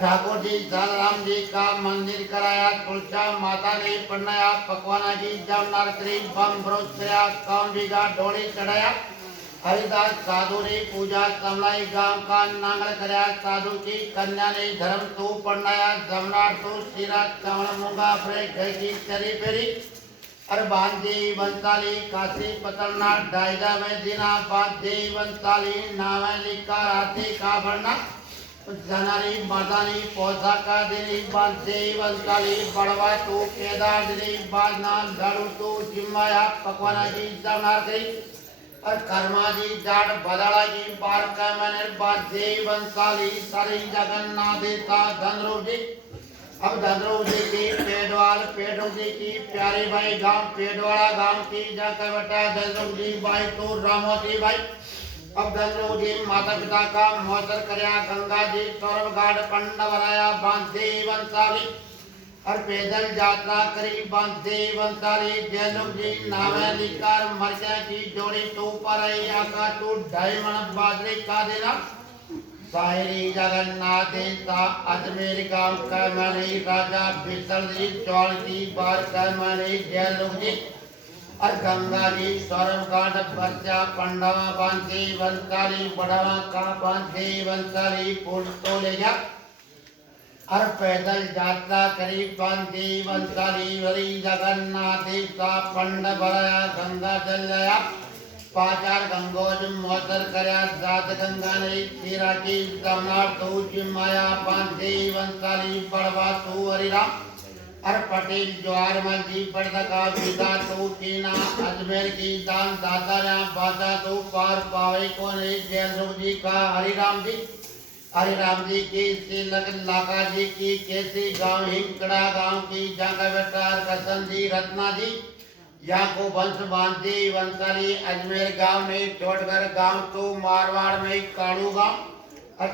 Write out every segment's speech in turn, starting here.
ठाकुर जी सालाराम जी का मंदिर कराया, तुलसा माता ने पढ़ाया, पकवाना जी जमनार करी, बम ब्रोच कराया, कौन बीघा डोली चढ़ाया, हरिदास साधु ने पूजा समलाई, गांव का नांगल कराया, साधु की कन्या ने धर्म तू पढ़ाया, जमनार तू सीरा चवण मूंगा फ्रे घर की चरी फेरी, और बांधी बंसाली काशी पतलना डायदा में दिना बांधी बंसाली नावे लिखा राती का भरना जनारी मर्दानी पौधा का दिनी बांधे बंसाली बड़वा तू केदार दिनी बाजना झाड़ू तू जिम्माया पकवाना जी जमनार गई और कर्मा जी जाट बदला जी बार का मैंने बांधे बंसाली सारी जगन्नाथ देता धनरू जी अब धनरू जी की पेड़ों जी की प्यारी भाई गांव पेड़वाड़ा गांव की जाकर बेटा धनरू जी भाई तू रामोती भाई अब धनरू जी माता पिता का मौसर करया गंगा जी सौरभ घाट पंड बनाया बांधे बंसाली और पैदल यात्रा करी बांधे बंसाली जयलोक जी नावे लिखकर मरजा की जोड़ी तू पर आका तू डायमंड बाजरे का देना साहिरी जगन्नाथ देता अजमेर गांव का मणि राजा बिसल जी चौल की बार का मणि जयलोक जी और गंगा जी सौरभ घाट बच्चा पंडवा बांधे बंसाली बड़वा का बांधे बंसाली पुल तो ले जा और पैदल यात्रा करी बांधे बंसाली हरी जगन्नाथ देवता पंड भराया गंगा जल गया पाचार गंगोज मोतर करया जात गंगा ने तेरा की जमनार तू जिमाया बांधे बंसाली बड़वा तू हरिराम और पटेल जवाहर मल जी पड़का पिता तो टीना अजमेर की दान दाता बाजा तो पार पावे को जयलोक जी का हरिराम जी की सिलक लाका जी की केसी गांव हिंकड़ा गांव की जांगा बेटा कसन जी रत्ना जी यहाँ को वंश बांधी वंशाली अजमेर गांव में छोटगर गांव तो मारवाड़ में काड़ू गांव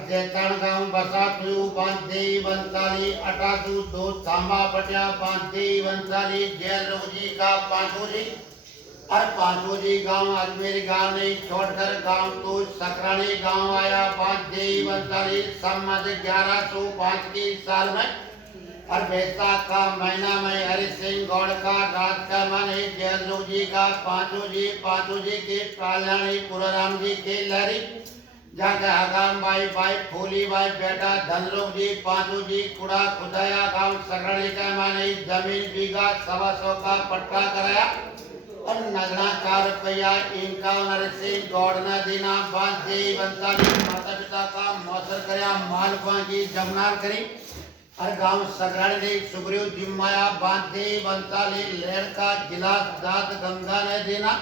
जैतान गांव बसा तू बांधे बंसाली अटासू दो थांबा पटिया बांधे बंसाली जयलोक जी का पांचू जी और पांचू जी गांव अजमेर गांव ने छोड़कर गांव तो सकरानी गांव आया बांधे बंसाली सम्मत 1105 की साल में और बैसाख का महीना में हरि सिंह गौड़ का राज का मन जयलोक जी का पांचू जी के कल्याणी पुराराम जी के लहरी जाके आगाम भाई फूली भाई बेटा धनलोक जी पांचू जी कुड़ा खुदाया गांव सकरणी का माने जमीन बीघा 125 का पट्टा कराया और नगना का रुपया इनका नरसिंह गौड़ ने दिना बांधे बंसाली माता पिता का मौसर कराया मालपा की जमनार करी और गांव सकरणी ने सुग्रीव जिम्माया बांधे बंसाली लेर का गिलास दात गंगा ने देना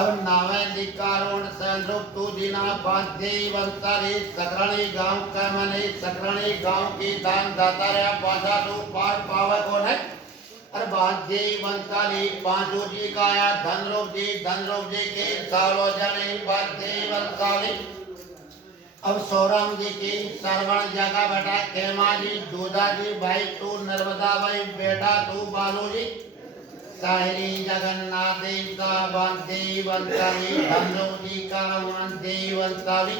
अब नावे लिकारोण संरूप तू दिना बांधे बंसाली सकरणी गांव का मने सकरणी गांव की दान दाता रे बाधा तू पार पावे कौन है और बांधे बंसाली पांचू जी का आया धनरूप जी के सालो जने बांधे बंसाली अब सौराम जी की सरवण जगह बेटा खेमा जी दूधा जी भाई तू नर्मदा भाई बेटा तू बालू जी साहिरी जगन्नाथ देवता बांधे बंसाली धनरूप जी का बांधे बंसाली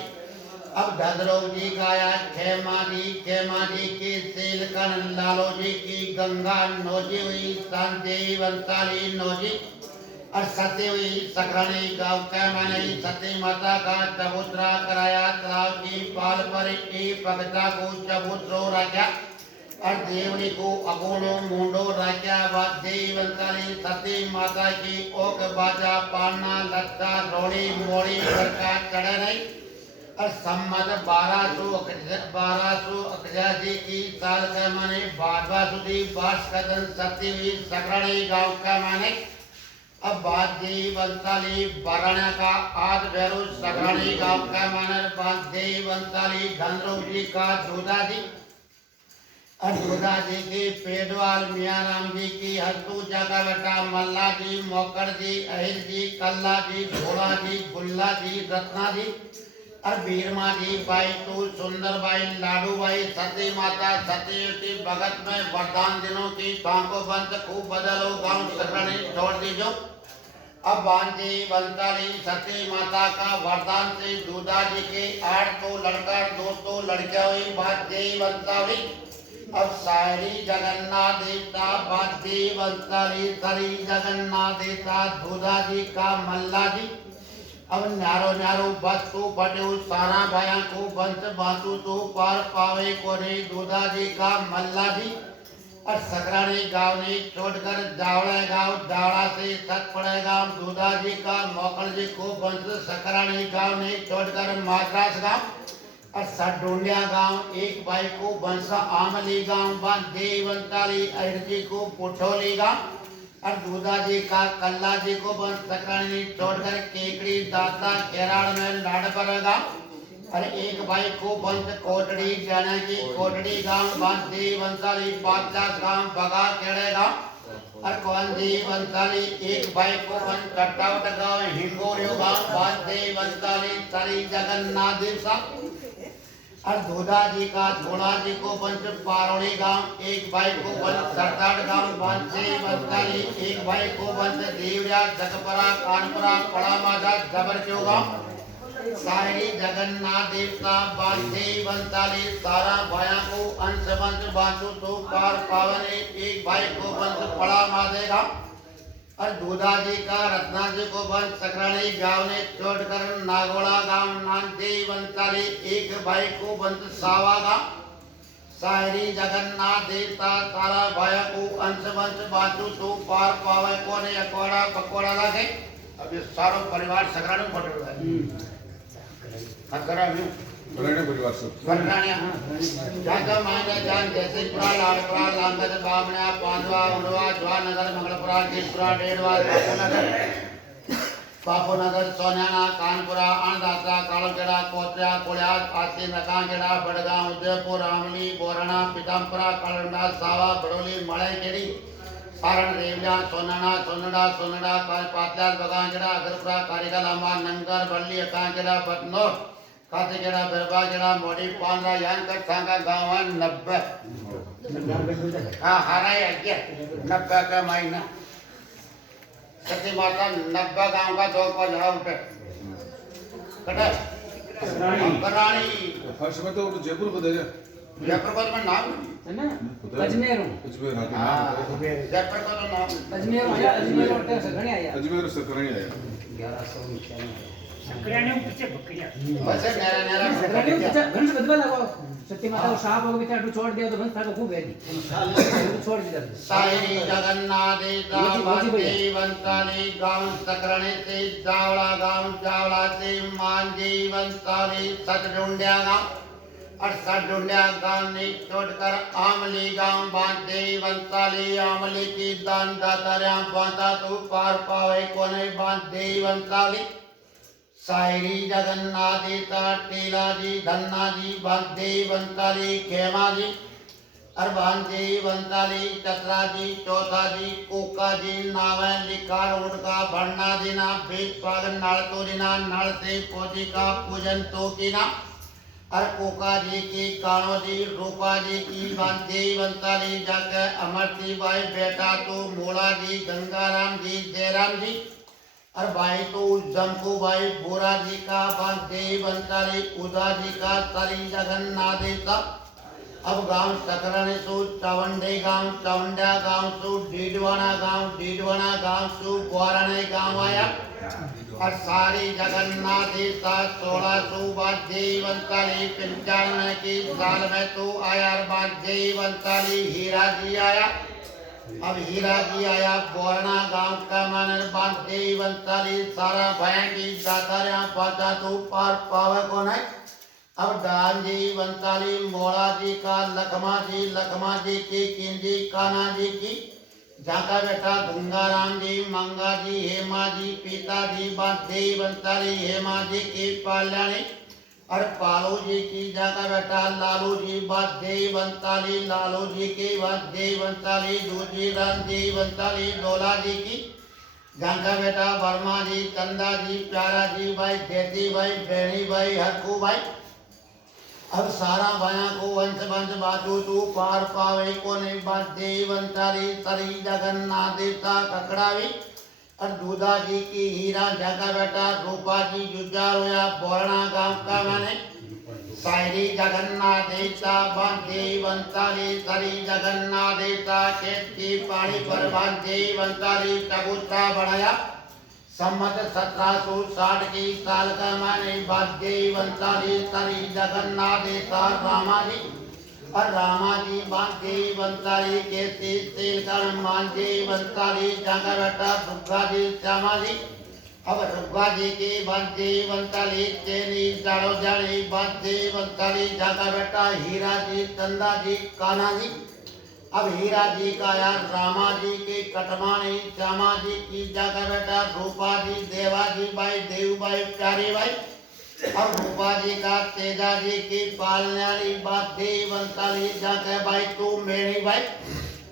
अब धनरूप जी का आया खेमा जी की सीलकन लालो जी की गंगा नोजी हुई शांति बंसाली नोजी और सती हुई सकरणी गांव का मैंने सती माता का चबूतरा कराया तालाब की पाल पर की भगता को चबूतरो रखा और देवनी को अगोनो मुंडो राजा वाद्य बंसाली सती माता की ओक बाजा पाना लत्ता रोड़ी मोड़ी का चढ़े नहीं और सम्मत 1200 अकजाजी की साल का माने 12 सुधी बास कदन सती हुई सकरणी गांव का माने अब बाद्य बंसाली बराना का आद भैरव सकरणी गांव का माने बाद्य बंसाली धनरूप जी का दूधा जी और दूधा जी की पेडवाल मियाँ राम जी की हस्तू जगह बेटा मल्ला जी मोकड़ जी अहिर जी कल्ला जी घोड़ा जी गुल्ला जी रत्ना जी और बीरमा जी भाई तू सुंदर भाई लाडू भाई सती माता सती भगत में वरदान दिनों की बांको बंद खूब बदलो गांव सकरणी छोड़ दीजो अब बांधी वंताली सती माता का वरदान से दूधा जी के 8 तो लड़का 2 तो लड़कियां हुई बांधी वंताली। अब सारी जगन्नाथ देवता बांधी वंताली सारी जगन्नाथ देवता दूधा जी का मल्ला जी। अब न्यारो न्यारो बस्तु बटू सारा भया को बंस बातू तो पार पावे को रे दूधा जी का मल्ला जी। और सकरानी गांव ने छोड़कर जावड़ा गांव जावड़ा से सतपड़े गांव दूधा जी का मोकल जी को बंस सकरानी गांव ने छोड़कर माद्रास गांव और सडोंडिया गांव एक भाई को बंस आमली गांव बांध देवंताली अड़जी को पुठोली गांव और दूधा जी का कल्ला जी को बंस सकरानी छोड़कर केकड़ी दाता केराड़ में लाडपर गांव और एक भाई को बंद कोटड़ी जाने की कोटड़ी गांव बांधी वंशाली 50 गांव बगा केड़े गांव और कौंदी वंशाली एक भाई को बंद कटावट गांव हिंगोरियो गांव बांधी वंशाली सारी जगन्नाथ दिवसा और दूधा जी का धोला जी को बंद पारोड़ी गांव एक भाई को बंद सरदार गांव बांधी वंशाली एक भाई को बंद देवरिया जगपरा कानपुरा पड़ा माजा जबरक्यों गांव सारी जगन्नाथ देवता बांधे वंताली सारा भाया को अंश वंश बांधु तो पार पावने एक भाई को वंश पड़ा मादेगा और दूधा जी का रत्ना जी को वंश सकरानी गांव ने छोड़कर नागोड़ा गांव नांदे वंताली एक भाई को वंश सावा गांव सारी जगन्नाथ देवता सारा भाया को अंश वंश बांधु तो पार पावे को ने अकोड़ा पकोड़ा लागे। अब ये सारो परिवार सकरानी पड़ रहा है परिवार सब जागा मायने जान जैसे पुरा लाड़पुरा लांगत बामणा पांडवा उड़वा ज्वा नगर मंगलपुरा केसपुरा डेढ़वा पापोनगर सोन्याना कानपुरा अन्नदाता कालकेड़ा कोत्रा कोलिया आसी नकांगेड़ा बड़गांव उदयपुर आमली बोरना पीताम्बरा कलंडा सावा बड़ोली मळेकेड़ी सारण रेवलिया सोनाना सोनड़ा सोनड़ा पातलाल बगांगेड़ा अगरपुरा कारिगलामा नंगर बल्ली अकांगेड़ा बटनोर कातेगेड़ा बेरबागेड़ा मोड़ी पांडा यांकर सांगा गांव 90 हाँ हराई 90 का महीना सती माता 90 गांव का 2 को जहाँ उठे कटा करानी फर्स्ट में तो जयपुर को दे जयपुर को तो नाम है ना अजमेर जयपुर को तो नाम अजमेर और सकरानी आया अजमेर सकरानी आया 1195 सकरानी पीछे बकरियां बस नेरा नेरा सकरानी पीछे घंस बदला लगो सत्य माता को साहब हो बिता छोड़ दिया तो घंस था को खूब है छोड़ दिया सारी जगन्नाथ देवता बांधे वंताली गांव सकरानी से जावड़ा से मांझी वंताली सतडुंडिया गांव और सतडुंडिया गांव ने छोड़कर आमली गांव बांधे वंताली आमली की दान दातारियां बांधा तो पार पावे कोने बांधे वंताली सायरी जगन्नाथ देवता टीला जी धन्ना जी बांधे वंताली खेमा जी और बांधे वंताली चतरा जी चौथा जी कोका जी नावे लिखार उड़का भरना दिना बेच पागन नाल तो दिना नल से पोजी का पूजन तो कीना और कोका जी की कानो जी रूपा जी की बांधे वंताली जाके अमरती बाई बेटा तो मोला जी गंगाराम जी जयराम जी और भाई तो जमको भाई बोरा जी का बांधे वंताली उदा जी का सारी जगन्नाथ देवता अब गांव सकरानी सु चवंडे गांव चवंडा गांव सु डीडवाना गांव सु ग्वाराने गांव आया और सारी जगन्नाथ देवता 1600 बांधे वंताली 95 की साल में तो आया बांधे वंताली हीरा जी आया अब हीरा जी आया बोरना गांव का मानर बांधे वंताली सारा भया की दातारियां पाता तो पार पावे को नहीं। अब दान जी वंताली मोड़ा जी का लखमा जी की किंजी काना जी की जाका बेटा गंगाराम जी मंगा जी हेमा जी पिता जी बांधे वंताली हेमा जी की पाल्याणी और पालो जी की जाका बेटा लालू जी बांधे वंताली लालू जी की बांधे वंताली दूजी राम जी वंताली डोला जी की जाका बेटा वर्मा जी चंदा जी प्यारा जी भाई जेती भाई बेणी भाई हरकू भाई अब सारा भाया को वंश वंश बाजू तू पार पावे को नहीं बांधे वंताली सरी जगन्नाथ देवता ककड़ावी और दूधा जी की हीरा जगा बेटा रूपा जी जुजार होया बोरना गांव का माने सायरी जगन्नाथ देवता बांधे वंताली सरी जगन्नाथ देवता खेत की पानी पर बांधे वंताली चबूतरा बढ़ाया सम्मत 1760 की साल का माने बांधे वंताली सरी जगन्नाथ देवता रामा जी और रामा जी बांधे वंताली के तेल कर मांझे वंताली जगा बेटा दुर्गा जी श्यामा जी अब रुग्गा जी की बांधे वंताली तेरी जाड़ो जाड़ी बांधे वंताली जागा बेटा हीरा जी चंदा जी कान्हा जी अब हीरा जी का यार रामा जी की कटमानी श्यामा जी की जागा बेटा रूपा जी देवा जी भाई देव भाई प्यारी भाई अब रूपा जी का तेजा जी की पालने बांधे वंताली जागा भाई तू मेरी भाई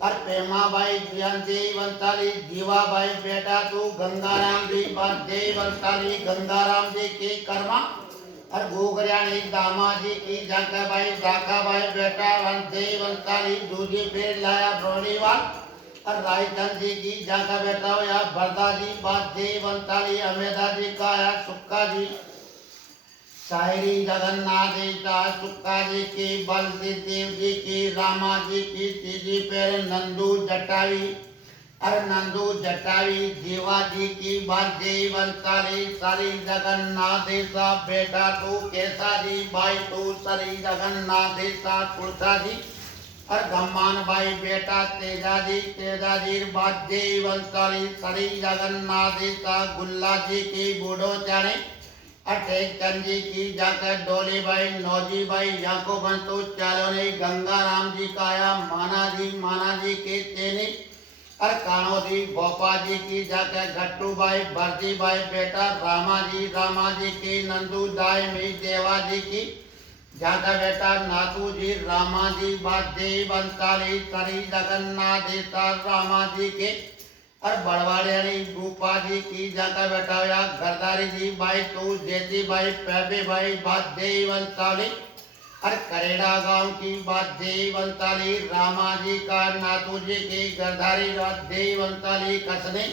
और प्रेमा भाई जयंती वंताली जीवा भाई बेटा तू गंगाराम जी बांधे वंताली गंगाराम जी की कर्मा और गोगरियाणी दामा जी की जाका भाई दाका भाई बेटा वंदे वंताली दूजी पेड़ लाया ब्रोनीवाल और रायचंद जी की जाका बेटा हो या बरदा जी बांधे वंताली अमेदा जी का या सुक्का जी शायरी जगन्नाथ देवता सुक्का जी की बलदेव जी की रामा जी की तीजी पेड़ नंदू जटावी और नंदू जटावी जीवा जी की बांधे वंताली सरी जगन्नाथ देवता बेटा तू केसा जी भाई तू सरी जगन्नाथ देवता कुर्सा जी और गम्मान भाई बेटा तेजा जी बांधे वंताली सरी जगन्नाथ देवता गुल्ला जी की बूढ़ो चाणे अठेक चंदी की जाकर डोली भाई नौजी भाई याको बंतु चालोनी गंगाराम जी काया माना जी के चेनी और कानो जी भोपा जी की जाकर गट्टू भाई भरती भाई बेटा रामा जी की नंदू दाई मी देवा जी की जाकर बेटा नाथू जी रामा जी बाधे वंताली सरी जगन्नाथ देवता रामा जी के और बड़वाड़ियाणी रूपा जी की जाकर बेटा या गरदारी जी भाई तू जेती भाई पैबे भाई बाधे वंताली और करेड़ा गांव की बाधे वंताली रामा जी का नाथू जी की गरदारी बाधे वंताली कसने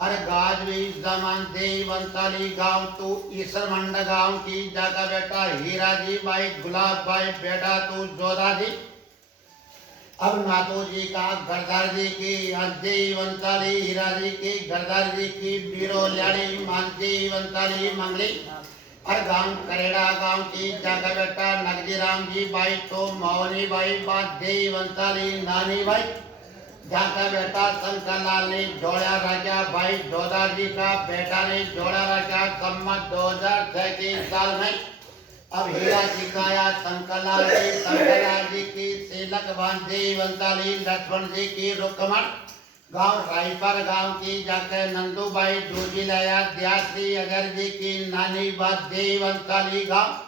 और गाजवी जमान दे वंताली गांव तू ईसर मंड गांव की जाकर बेटा हीरा जी भाई गुलाब भाई बेटा तू जोधा जी अब नाथो जी का गरदार जी की अजय वंताली हीरा जी की गरदार जी की बीरो ल्याड़ी मानसी वंताली मंगली और गांव करेड़ा गांव की जागा बेटा नगजी राम जी भाई तो मौनी भाई बाधे वंताली नानी भाई जागा बेटा शंकर लाल ने जोड़ा राजा भाई जोधा जी का बेटा ने जोड़ा राजा सम्मत 2006 के साल में अब हीरा जी का या शंकरलाल जी की सेलक बांधे वंताली लक्ष्मण जी की रुकमण गांव रायपर गांव की जाकर नंदूबाई दूजी लाया दयाश्री अगर जी की नानी बाधे वंताली गांव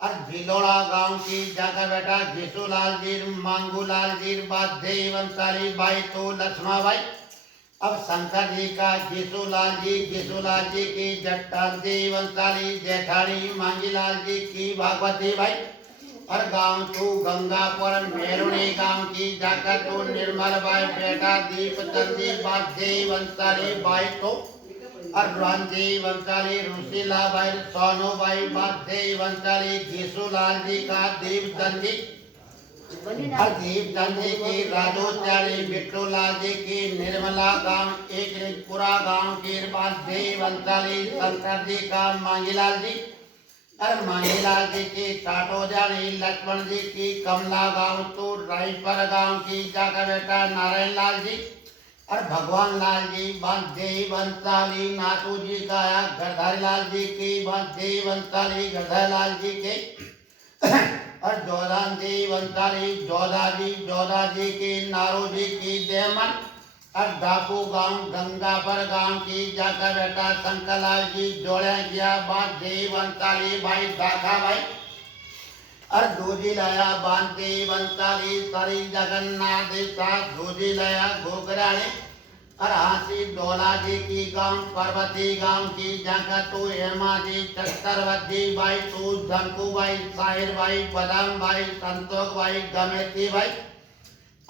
और भिलोड़ा गांव की जाकर बेटा घिसूलाल जी मांगूलाल जी बाधे वंताली भाई तो लक्ष्मा भाई अब शंकर जी का घिसूलाल जी की जट्टान जी वंताली जेठानी मांगीलाल जी की भागवती भाई और गांव तू गंगापुर मेरुणी गांव की जाकर तू निर्मल भाई बेटा दीपचंद जी बाधे वंताली भाई तो और रांझी वंताली रुशीला भाई सोनू भाई बाधे वंताली घिसूलाल जी का दीपचंद जी दीप चंदी की राजोचारी बिट्टूलाल जी की निर्मला गांव एक पूरा गांव की बाधे वंताली शंकर जी का मांगीलाल जी और मांगीलाल जी की टाटोजानी लक्ष्मण जी की कमला गांव तो रायपर गांव की जाकर बेटा नारायण लाल जी और भगवान लाल जी बाधे वंताली नाथू जी का गरधारी लाल जी की बाधे वंताली गरधारी लाल जी के और जोधान जी वंताली जोधा जी की नारू जी की देमन और दापू गांव गंगापर गांव की जाकर बेटा शंकरलाल जी जोड़े गया बाधे वंताली भाई दाखा भाई और दूजी लाया बांधे वंताली सरी जगन्नाथ साथ दूजी लाया घोगराणी और हाथी डोला जी की गांव पर्वती गांव की जाकर तू हेमा जी चक्करवती भाई तू धनकू भाई साहिर भाई बदाम भाई संतोष भाई गमेती भाई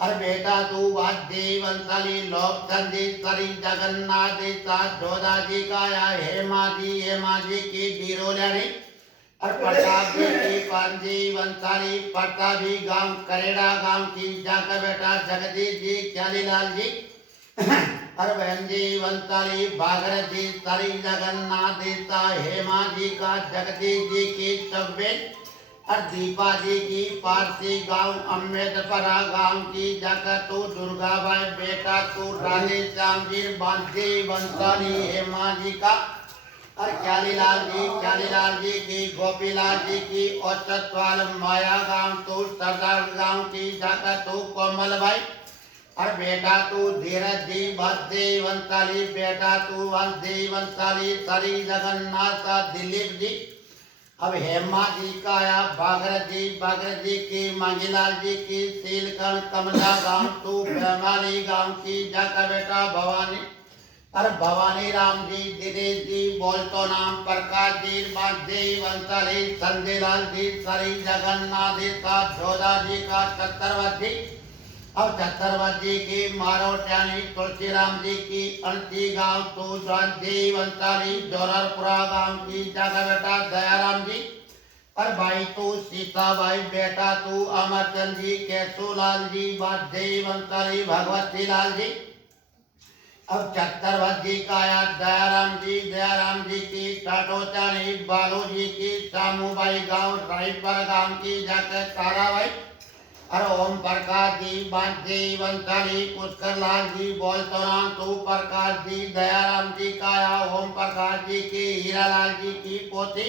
अरे बेटा तू वाद्यवंताली लोक चंदी सरी जगन्नाथ देता जोधा जी का या हेमा जी की जीरोल्यानी और प्रताप जी की पांजी वंताली प्रतापी गांव करेड़ा गांव की जाकर बेटा जगदीश जी क्यालीलाल जी और बहन जी वंताली भागरथ जी सरी जगन्नाथ देता हेमा जी का जगदीश जी की चब्बे और दीपा जी की पारसी गांव अम्बेडपरा गांव की जाकर तू दुर्गाबाई बेटा तू राधे श्याम जी बांधी वंशाली हेमा जी का और क्यालीलाल जी की गोपीलाल जी की औचतवाल माया गांव तू सरदार गांव की जाकर तू कोमल भाई और बेटा तू धीरज जी भद्दे वंशाली बेटा तू वंदे वंशाली सरी जगन्नाथ दिलीप जी अब हेमा जी का या भागरथ जी की मंगीलाल जी की सीलकंठ कमला गांव तू बेमाली गांव की जाकर बेटा भवानी और भवानी राम जी दिनेश जी बोलतो नाम प्रकाश जी बांधे वंशाली संजयलाल जी सरी जगन्नाथ जी का जोधा जी का चतुर्वत जी अब चतुर्वत जी की मारोट्यानी तुलसीराम जी की अंती गांव तू जी वंशाली जोररपुरा गांव की जगह बेटा दयाराम जी और भाई तू सीताबाई बेटा तू अमरचंद जी केशुलाल जी बाधे वंशाली भगवती लाल जी अब चतुर्वत जी का या दयाराम जी की टाटोचानी बालू जी की सामूबाई गांव रायपर गांव की जाकर ताराबाई अरे ओम प्रकाश जी बांधे वंशाली पुष्कर लाल जी बोलतो नाम तू प्रकाश जी दयाराम जी का या ओम प्रकाश जी की हीरालाल जी की पोती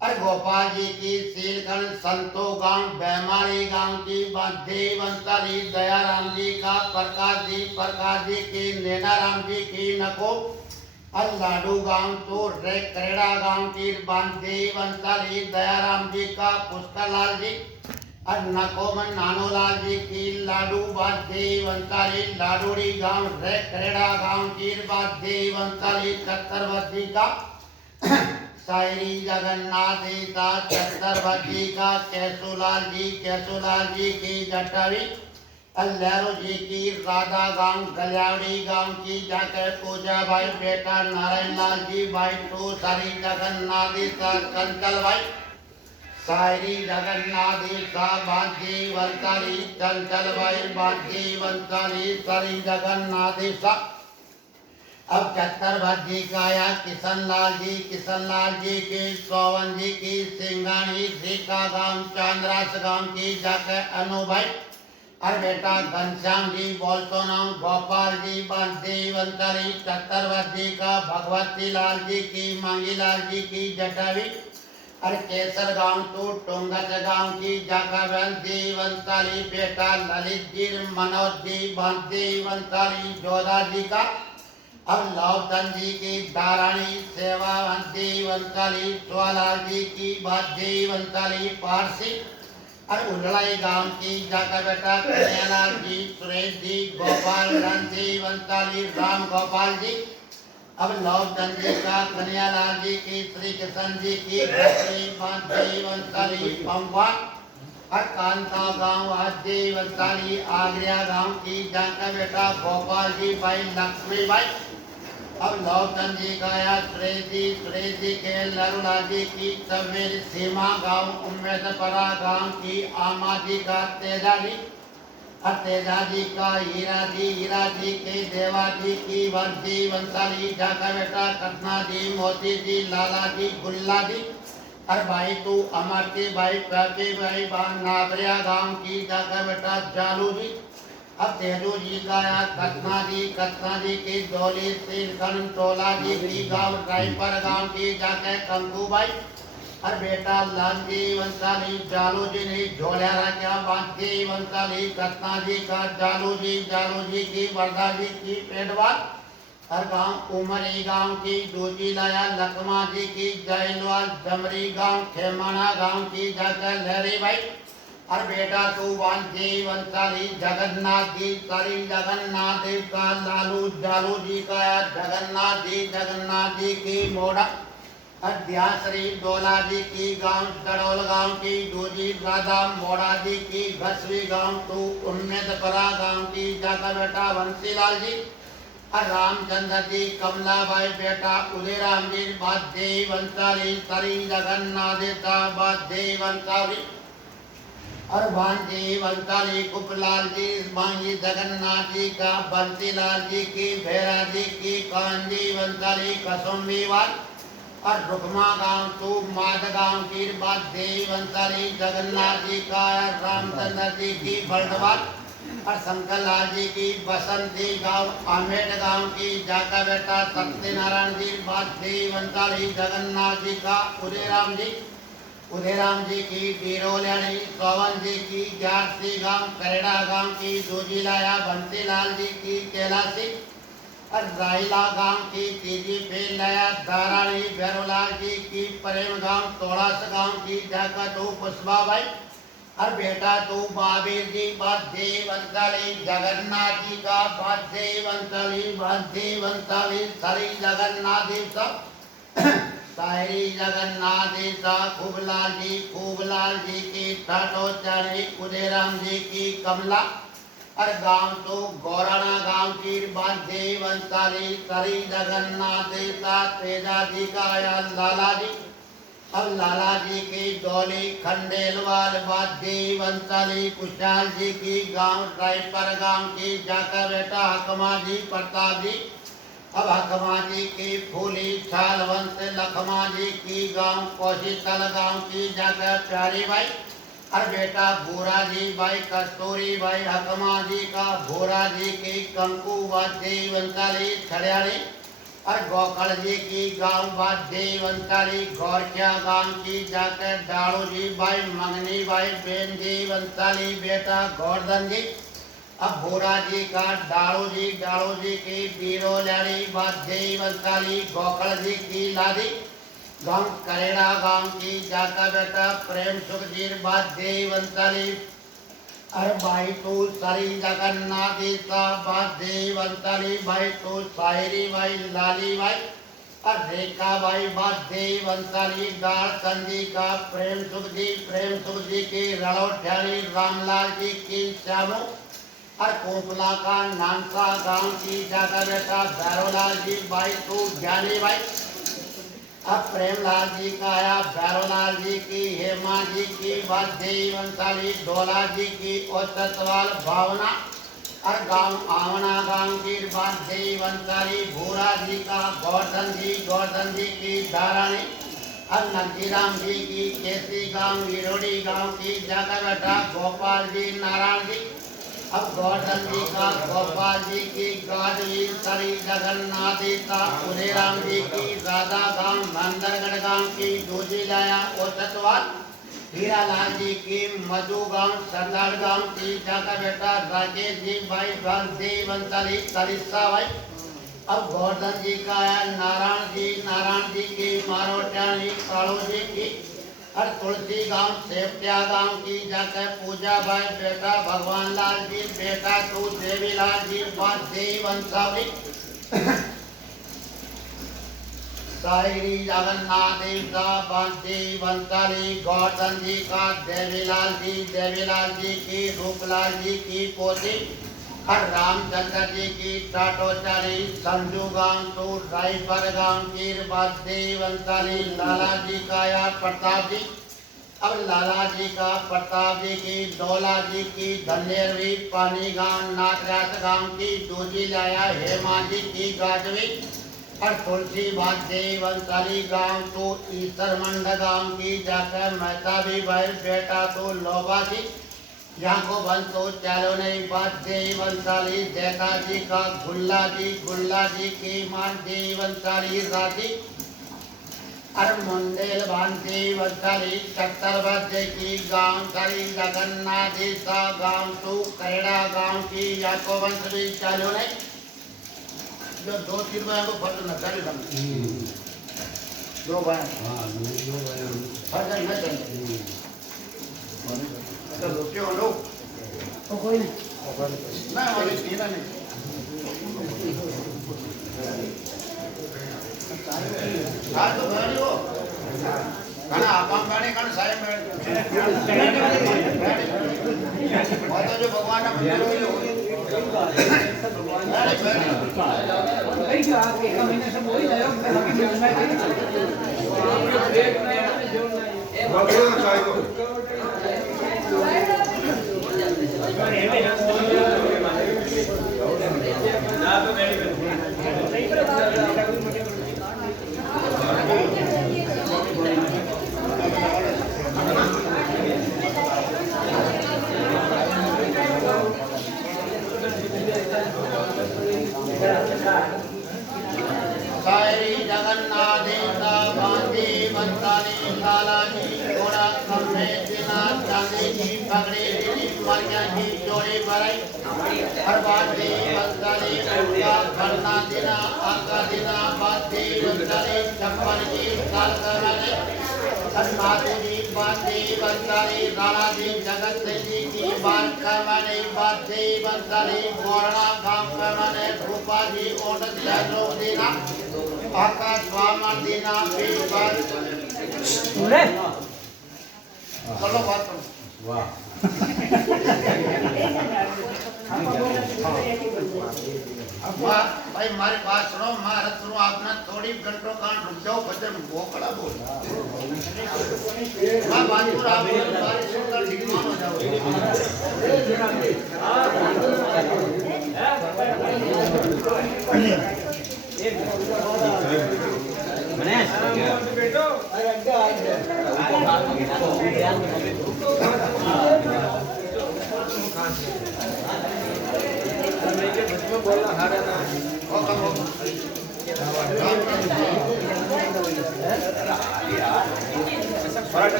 अरे गोपाल जी की सीलखंड संतो गांव बेमाली गांव की बांधे वंशाली दयाराम जी का प्रकाश जी की नैनाराम जी की नको और लाडू गांव तो करेड़ा गांव की बांधे वंशाली दयाराम जी का पुष्कर लाल जी और नकोमन नानोलाल जी की लाडू बाधे वंशाली लाडूड़ी गांव करेड़ा गांव की बाधे वंशाली चतुर्वत जी का सायरी जगन्नाथ जी का चतुर्वत जी का केशुलाल जी की जटावी लहरों जी की राधा गांव गलियावड़ी गांव की जाकर पूजा भाई बेटा नारायण लाल जी भाई तो सारी जगन्नाथ जी का चंचल भाई सायरी जगन्नाथ सा बांधी वंशाली चंचल भाई बांधी वंशाली सरी जगन्नाथ सा अब चतुर्भुज जी का या किशन लाल जी की सोवन जी की सिंगानी सीका गांव चांद्रास गांव की जाकर अनु भाई और बेटा घनश्याम जी बोलतो नाम गोपाल जी बांधी वंशाली चतुर्भुज जी का भगवती लाल जी की मांगीलाल जी की जटावी और केसर गांव तो टोंगच गांव की जाकर बंदी वंशाली बेटा ललित जी मनोज जी बांधी वंशाली जोधा जी का और लौचंद जी की दारानी सेवा बंदी वंशाली ज्वालाल जी की बाधी वंशाली पारसी और उल्लाई गांव की जाकर बेटा कन्यालाल जी सुरेश जी गोपाल गांधी वंशाली राम गोपाल जी अब लौचंद जी का कन्यालाल जी की श्री किशन जी की बाधी वंशाली पंवा और कांता गांव आदि वंशाली आगरिया गांव की जाकर बेटा गोपाल जी भाई लक्ष्मी भाई अब लौचंद जी का या सुरेश जी के लरुला जी की सवेर सीमा गांव उम्मेदपरा गांव की आमा जी का तेजा जी और तेजा जी का हीरा जी के देवा जी की वर्दी वंशाली जाकर बेटा कृष्णा जी मोती जी लाला जी गुल्ला जी और भाई तू अमर जी भाई प्याके भाई नाबरिया गांव की जाकर बेटा जालू जी अब तेजू जी का या कृष्णा जी की डोली सिरखन टोला जी की गांव रायपर गांव की जाकर कंकू भाई और बेटा लाल जी वंशाली जालू जी ने झोलिया रखा बांधी वंशाली कृष्णा जी का जालू जी की वर्धा जी की पेटवाल और गांव उमरी गांव की दूजी लाया लखमा जी की जैनवाल जमरी गांव खेमाना गांव की जाकर लहरी भाई और बेटा तू बांधी वंशाली जगन्नाथ जी सारी जगन्नाथ देव का लालू जालू जी का जगन्नाथ जी की मोड़ा अध्या शरीफ डोला जी की गांव चड़ोल गांव की दूजी राधा मोड़ा जी की घसवी गांव टू उम्मेदपरा गांव की जाकर बेटा बंसीलाल जी और रामचंद्र जी कमलाबाई बेटा उदयराम जी बादे वंशाली सरी जगन्नाथ देवता बादे वंशाली और भांजी वंशाली कुपलाल जी मांगी जगन्नाथ जी का बंसीलाल जी की भैरा जी की कांजी वंशाली कसुम्बीवाल और रुकमा गांव टू माध गांव की बादे वंशाली जगन्नाथ जी का रामचंद्र जी की बल्डवाल और शंकर लाल जी की बसंती गांव आमेट गांव की जाका बेटा सत्यनारायण जी बादे वंशाली जगन्नाथ जी का उदयराम जी की बीरोल्याणी सोवन जी की ग्यारसी गांव करेड़ा गांव की दूजीलाया बंसीलाल जी की कैलासी और रायला गांव की तीजी पेलया दारानी भैरोलाल जी की प्रेम गांव तोड़ास गांव की जाका तो पुष्पाबाई और बेटा तो बाबीर जी बादे वंशाली जगन्नाथ जी का बादे वंशाली सरी जगन्नाथ देव सब सायरी जगन्नाथ देवता खूबलाल जी की ठाटोचारी उदयराम जी की कमला और गांव तो गौराना गांव की बादे वंशाली सरी जगन्नाथ देवता तेजा जी का लाला जी अब लाला जी की डोली खंडेलवाल बादे वंशाली कुशाल जी की गांव रायपर गांव की जाकर बेटा हकमा जी प्रताप जी अब हकमा जी की फूली छाल वंश लखमा जी की गांव कौशितल गांव की जाकर प्यारी बाई और बेटा भूरा जी भाई कस्तूरी भाई हकमा जी का भूरा जी की कंकु बादे वंशाली छड़ियाड़ी और गोकल जी की गांव बादे वंशाली गौरखिया गांव की जाकर डाड़ू जी भाई मंगनी भाई बेन जी वंशाली बेटा गोवर्धन जी अब भूरा जी का डाड़ू जी की बीरोल्याणी बादे वंशाली गोकल जी की लादी गांव करेड़ा गांव की जाका बेटा प्रेम सुख जी बादे वंशाली अरे भाई तू सरी जगन्नाथ देवता बादे वंशाली भाई तू सायरी भाई लाली भाई और रेखा भाई बादे वंशाली गाड़ संजी का प्रेम सुख जी की रणोठ्याली रामलाल जी की श्यामो और कोपला का नानसा गांव की जाकर बेटा भैरोलाल जी भाई तू ज्ञानी भाई अब प्रेमलाल जी का आया भैरोलाल जी की हेमा जी की बादे वंशाली डोला जी की औचतवाल भावना और गांव आवना गांव की बादे वंशाली भूरा जी का गोवर्धन जी की धारानी और नंदीराम जी की केसी गांव विरोड़ी गांव की जाकर बेटा गोपाल जी नारायण जी अब गोवर्धन जी का गोपाल जी की गाजवी सरी जगन्नाथ देवता उदयराम जी की राधा गांव मंदरगढ़ गांव की दूजी लाया औचतवाल हीरालाल जी की मधु गांव सरदार गांव की जाका बेटा राकेश जी भाई बादे वंशाली सरिस्सा भाई अब गोवर्धन जी का है नारायण जी की मारोटानी कालू जी की और तुलसी गांव सेवटिया गांव की जाकर पूजा भाई बेटा भगवान लाल जी बेटा तू देवीलाल जी बादे वंशाली सायरी जगन्नाथ देवता बादे वंशाली गोवर्धन जी का देवीलाल जी की रूपलाल जी की पोती और रामचंद्र जी की टाटोचारी संजू गांव तो रायपर गांव की बादे वंशाली लाला जी का या प्रताप जी अब लाला जी का प्रताप जी की डोला जी की धनेरवी पानी गांव नागराज गांव की दूजी लाया हेमा जी की गाजवी और तुलसी बादे वंशाली गांव तो ईसर मंड गांव की जाकर मेहता भी भाई बेटा तो लोबा जी यहाँ को बंसो चालो नहीं बादे वंशाली जैता जी का गुल्ला जी की मानदे वंशाली राजी और मुंडेल भांति वंशाली सत्तर बजे की गांव सरी जगन्नाथ देवता गांव टू करेड़ा गांव की यहाँ को वंश भी चालो नहीं जो 2-3 भाई को फट न चाली बन 2 भाई फट न चाली तो रोटियों लो कोई नहीं ना वाले पीना नहीं હા તો ભણ્યો ઘણા આપામ ગાણી ઘણા સાહેબ તો જો ભગવાનના મંદિર હોય कई जो आप एक महीने से बोल रहे हो मैं बाकी जोड़ना है વાપરો ને ચાય તો सारी जगन्नाथेता भांति बंसानी लालाजी घोड़ा खम्भे दिना चांदी की पगड़ी दी मरिया की जोड़ी भराई हर बाती बंसानी उनका खन्ना दिना आका दिना बाती बंसानी छप्पन की साल कराने सन्मातु जी बाती बंसानी राणा जी जगत जी की बात करवाने बाती बंसानी मोरना काम करवाने रूपा जी ओट जैसो दिना आका स्वामा दिना बीरबल पूरे चलो बात करो વાહ माँ भाई मारी बात सुनो माँ रथ सुनो आपने थोड़ी घंटों कान रुक जाओ भजन भोकड़ा बोल माँ बात करो आप बारी सुनकर ठीक मान हो जाओ